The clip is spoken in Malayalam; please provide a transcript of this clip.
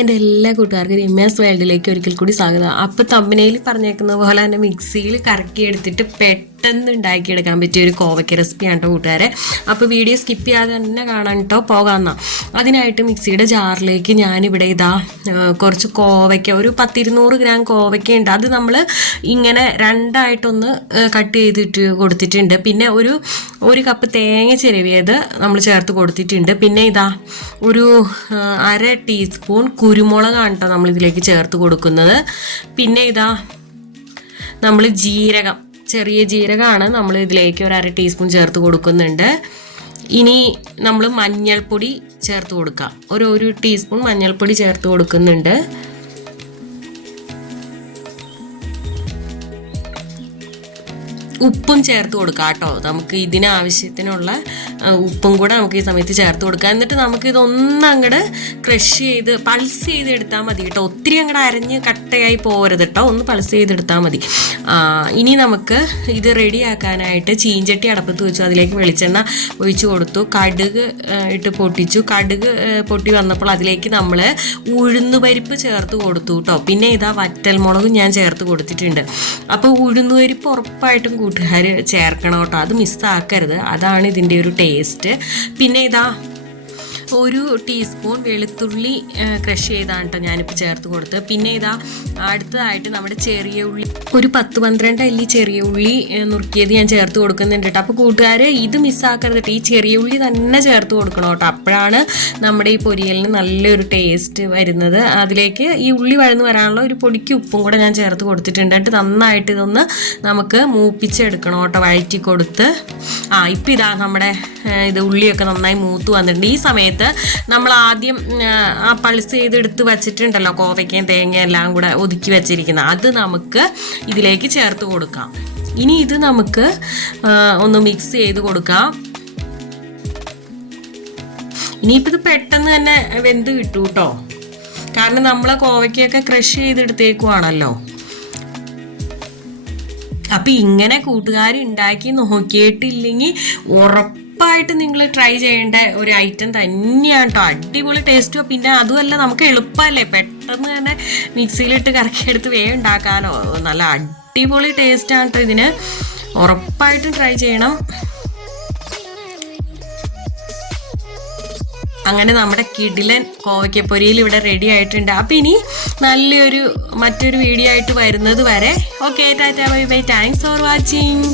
എൻ്റെ എല്ലാ കൂട്ടുകാർക്കും രമ്യാസ് വേൾഡിലേക്ക് ഒരിക്കൽ കൂടി സ്വാഗതം. അപ്പോൾ തമ്പനയിൽ പറഞ്ഞേക്കുന്ന പോലെ തന്നെ മിക്സിയിൽ കറക്കി എടുത്തിട്ട് പെട്ടെന്ന് ഉണ്ടാക്കിയെടുക്കാൻ പറ്റിയ ഒരു കോവയ്ക്ക റെസിപ്പിയാണ് കേട്ടോ കൂട്ടുകാരെ. അപ്പോൾ വീഡിയോ സ്കിപ്പ് ചെയ്യാതെ തന്നെ കാണാൻ കേട്ടോ പോകാമെന്നാ. അതിനായിട്ട് മിക്സിയുടെ ജാറിലേക്ക് ഞാനിവിടെ കുറച്ച് കോവയ്ക്ക, ഒരു 100-200 ഗ്രാം കോവയ്ക്ക ഉണ്ട്. അത് നമ്മൾ ഇങ്ങനെ രണ്ടായിട്ടൊന്ന് കട്ട് ചെയ്തിട്ട് കൊടുത്തിട്ടുണ്ട്. പിന്നെ ഒരു കപ്പ് തേങ്ങ ചിരവിയത് നമ്മൾ ചേർത്ത് കൊടുത്തിട്ടുണ്ട്. പിന്നെ ഒരു 1/2 ടീസ്പൂൺ കുരുമുളകാണ് കേട്ടോ നമ്മളിതിലേക്ക് ചേർത്ത് കൊടുക്കുന്നത്. പിന്നെ നമ്മൾ ജീരകം, ചെറിയ ജീരകമാണ് നമ്മൾ ഇതിലേക്ക് 1/2 ടീസ്പൂൺ ചേർത്ത് കൊടുക്കുന്നുണ്ട്. ഇനി നമ്മൾ മഞ്ഞൾപ്പൊടി ചേർത്ത് കൊടുക്കാം. ഒരു ടീസ്പൂൺ മഞ്ഞൾപ്പൊടി ചേർത്ത് കൊടുക്കുന്നുണ്ട്. ഉപ്പും ചേർത്ത് കൊടുക്കാം കേട്ടോ. നമുക്ക് ഇതിനാവശ്യത്തിനുള്ള ഉപ്പും കൂടെ നമുക്ക് ഈ സമയത്ത് ചേർത്ത് കൊടുക്കാം. എന്നിട്ട് നമുക്കിതൊന്നങ്ങോട്ട് ക്രഷ് ചെയ്ത് പൾസ് ചെയ്തെടുത്താൽ മതി കേട്ടോ. ഒത്തിരി അങ്ങോട്ട് അരഞ്ഞ് കട്ടയായി പോകരുത് കേട്ടോ, ഒന്ന് പൾസ് ചെയ്തെടുത്താൽ മതി. ഇനി നമുക്ക് ഇത് റെഡിയാക്കാനായിട്ട് ചീഞ്ചട്ടി അടപ്പത്ത് വെച്ചു, അതിലേക്ക് വെളിച്ചെണ്ണ ഒഴിച്ചു കൊടുത്തു, കടുക് ഇട്ട് പൊട്ടിച്ചു. കടുക് പൊട്ടി വന്നപ്പോൾ അതിലേക്ക് നമ്മൾ ഉഴുന്നുപരിപ്പ് ചേർത്ത് കൊടുത്തു കേട്ടോ. പിന്നെ വറ്റൽമുളകും ഞാൻ ചേർത്ത് കൊടുത്തിട്ടുണ്ട്. അപ്പോൾ ഉഴുന്നുപരിപ്പ് ഉറപ്പായിട്ടും കൂട്ടുകാർ ചേർക്കണം കേട്ടോ, അത് മിസ്സാക്കരുത്, അതാണ് ഇതിൻ്റെ ഒരു ടേസ്റ്റ്. പിന്നെ 1 ടീസ്പൂൺ വെളുത്തുള്ളി ക്രഷ് ചെയ്താണ് കേട്ടോ ഞാനിപ്പോൾ ചേർത്ത് കൊടുത്ത്. പിന്നെ അടുത്തതായിട്ട് നമ്മുടെ ചെറിയ ഉള്ളി, ഒരു 10-12 അല്ലി ചെറിയ ഉള്ളി നുറുക്കിയത് ഞാൻ ചേർത്ത് കൊടുക്കുന്നുണ്ട് കേട്ടോ. അപ്പോൾ കൂട്ടുകാർ ഇത് മിസ്സാക്കരുത് കേട്ടോ, ഈ ചെറിയ ഉള്ളി തന്നെ ചേർത്ത് കൊടുക്കണം കേട്ടോ, അപ്പോഴാണ് നമ്മുടെ ഈ പൊരിയലിന് നല്ലൊരു ടേസ്റ്റ് വരുന്നത്. അതിലേക്ക് ഈ ഉള്ളി വഴന്ന് വരാനുള്ള ഒരു പൊടിക്ക് ഉപ്പും കൂടെ ഞാൻ ചേർത്ത് കൊടുത്തിട്ടുണ്ട്. എന്നിട്ട് നന്നായിട്ട് ഇതൊന്ന് നമുക്ക് മൂപ്പിച്ചെടുക്കണം കേട്ടോ, വഴറ്റി കൊടുത്ത്. ഇപ്പം നമ്മുടെ ഉള്ളിയൊക്കെ നന്നായി മൂത്ത് വന്നിട്ടുണ്ട്. ഈ സമയത്ത് നമ്മൾ ആദ്യം പൾസ് ചെയ്തെടുത്ത് വച്ചിട്ടുണ്ടല്ലോ കോവയ്ക്കയും തേങ്ങയും എല്ലാം കൂടെ ഒതുക്കി വെച്ചിരിക്കുന്നത്, അത് നമുക്ക് ഇതിലേക്ക് ചേർത്ത് കൊടുക്കാം. ഇനി ഇത് നമുക്ക് ഒന്ന് മിക്സ് ചെയ്ത് കൊടുക്കാം. ഇനിയിപ്പോൾ ഇത് പെട്ടെന്ന് തന്നെ വെന്ത് കിട്ടും കേട്ടോ, കാരണം നമ്മൾ കോവയ്ക്കൊക്കെ ക്രഷ് ചെയ്തെടുത്തേക്കുവാണല്ലോ. അപ്പം ഇങ്ങനെ കൂട്ടുകാർ ഉണ്ടാക്കി നോക്കിയിട്ടില്ലെങ്കിൽ ഉറപ്പായിട്ട് നിങ്ങൾ ട്രൈ ചെയ്യേണ്ട ഒരു ഐറ്റം തന്നെയാണ് കേട്ടോ. അടിപൊളി ടേസ്റ്റോ, പിന്നെ അതുമല്ല നമുക്ക് എളുപ്പമല്ലേ, പെട്ടെന്ന് തന്നെ മിക്സിയിലിട്ട് കറക്കിയെടുത്ത് വേഗം ഉണ്ടാക്കാമല്ലോ. നല്ല അടിപൊളി ടേസ്റ്റാണ് കേട്ടോ ഇതിന്, ഉറപ്പായിട്ടും ട്രൈ ചെയ്യണം. അങ്ങനെ നമ്മുടെ കിടിലൻ കോവയ്ക്കപ്പൊരിയിൽ ഇവിടെ റെഡി ആയിട്ടുണ്ട്. അപ്പം ഇനി മറ്റൊരു വീഡിയോ ആയിട്ട് വരുന്നത് വരെ okay, tata bye bye, thanks for watching.